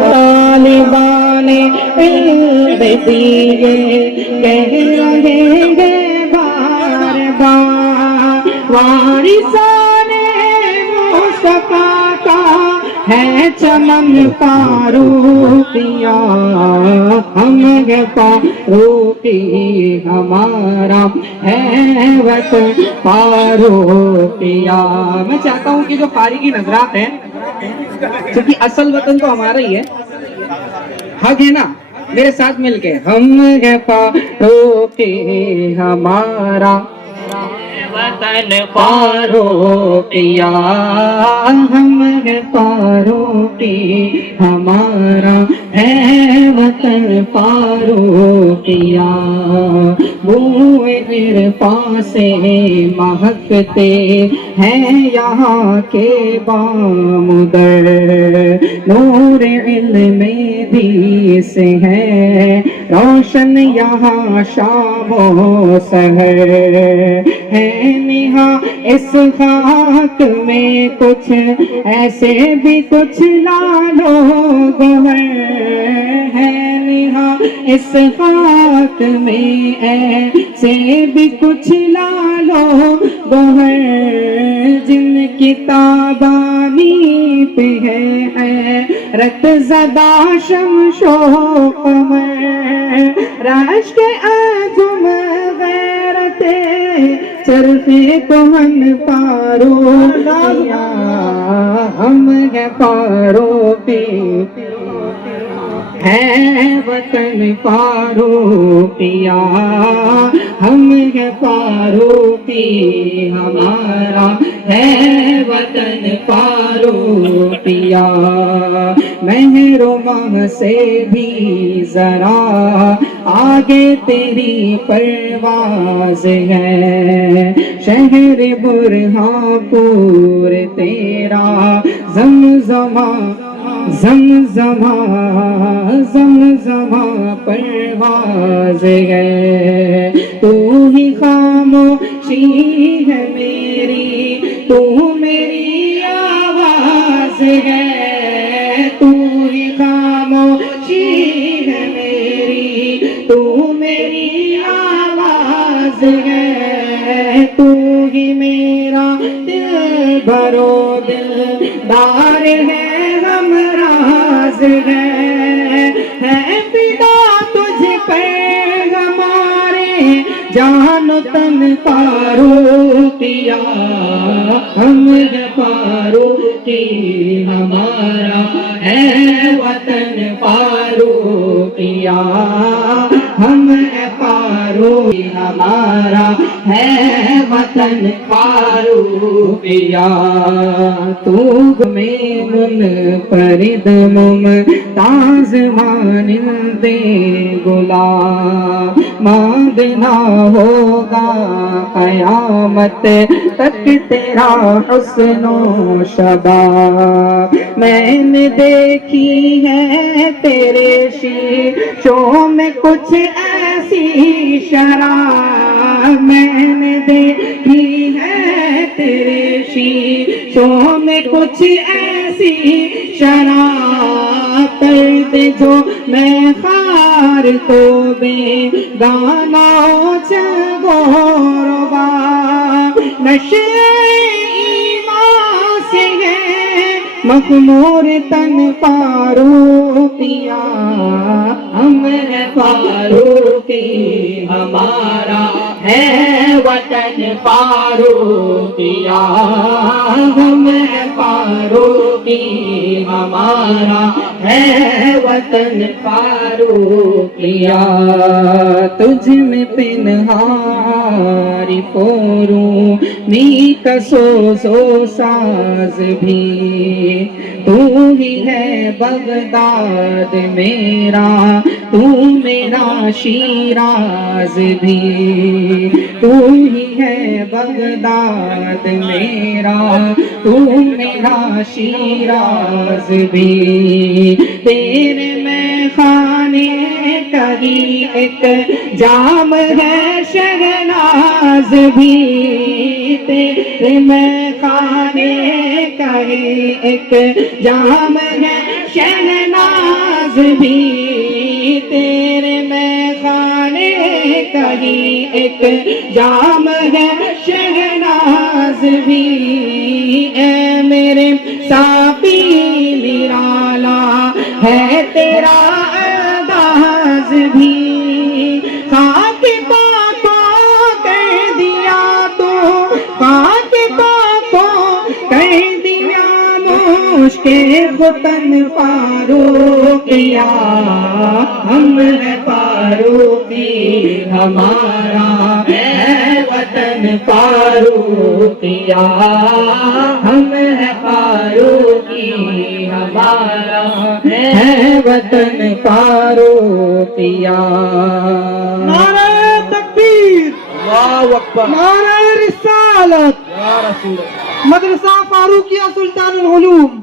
طالبان علم دیے کہہ رہیں گے بار بار وارثان مصطفیٰ کا ہے چمن فاروقیہ ہم ہے فاروقی ہمارا ہے وطن فاروقیہ. میں چاہتا ہوں کہ جو فارغی نظرات ہیں کیونکہ اصل وطن تو ہمارا ہی ہے, حق ہے نا, میرے ساتھ مل کے ہم ہے فاروقی ہمارا وطن فاروقیہ ہم ہے فاروقی ہمارا ہے وطن فاروقیہ. بوئے عرفان سے مہکتے ہیں یہاں کے بامدر نور علم بھی سے ہے روشن یہاں شام و سحر ہے نہاں اس خاک میں کچھ ایسے بھی کچھ لالو گوہر ہے نہاں اس خاک میں ایسے بھی کچھ لالو گوہر جن کی تابانی پہ ہے رت زدہ شمش و قمر رشک عظم غیرت چرخے کہن فاروقیہ ہم ہے فاروقی ہے وطن فاروقیہ ہم ہے فاروقی ہمارا ہے وطن فاروقیہ. مہر و ماہ سے بھی ذرا آگے تیری پرواز ہے شہر برہان پور تیرا زمزمہ زمزمہ زمزمہ پرواز ہے. تو ہی خاموشی ہے میری تو میری آواز ہے تو ہی خاموشی ہے میری تو میری آواز ہے تو ہی میرا دل بھرو دلدار ہے ہمراز ہے فدا تجھ پر ہمارے جان و تن فاروقیہ ہم ہے فاروقی ہمارا ہے وطن فاروقیہ ہم ہے فاروقی ہمارا ہے وطن فاروقیہ. تو میں منفرد ممتاز مانند غلام ماندنا ہوگا قیامت تک تیرا حسن و شباب. میں نے دیکھی ہے تیرے شیشوں میں کچھ ایسی شراب میں نے دیکھی ہے تیرے شیشوں میں کچھ ایسی شراب پردے جو میں خار کو بے گانا چگوربا نشے ایمان سے ہے مخمور تن فاروقیہ ہم ہے فاروقی ہمارا ہے وطن فاروقیہ ہم ہے فاروقی ہمارا ہے وطن فاروقیہ. تجھ میں پنہاری پوروں می کا سوز و ساز بھی تو ہی ہے بغداد میرا تو میرا شیراز بھی تو ہی ہے بغداد میرا تو میرا شیراز بھی. تیرے میں خانے کا ہی ایک جام ہے شہناز بھی تیرے میں خانے کا ہی ایک جام ہے شہناز ناز بھی تیرے میں خانے کہیں ایک جام ہے شہناز بھی اے میرے ساقی نرالا ہے تیرا انداز بھی خاک پاکوں کہہ دیا تو خاک پاکوں کہہ دیا مشک ختن فاروقیا ہم ہے فاروقی ہمارا ہے وطن فاروقیا ہم ہے فاروقی ہمارا ہے وطن فاروقیا نعرہ تکبیر، اللہ اکبر نعرہ رسالت، یا رسول اللہ۔ مدرسہ فاروقیہ سلطان العلوم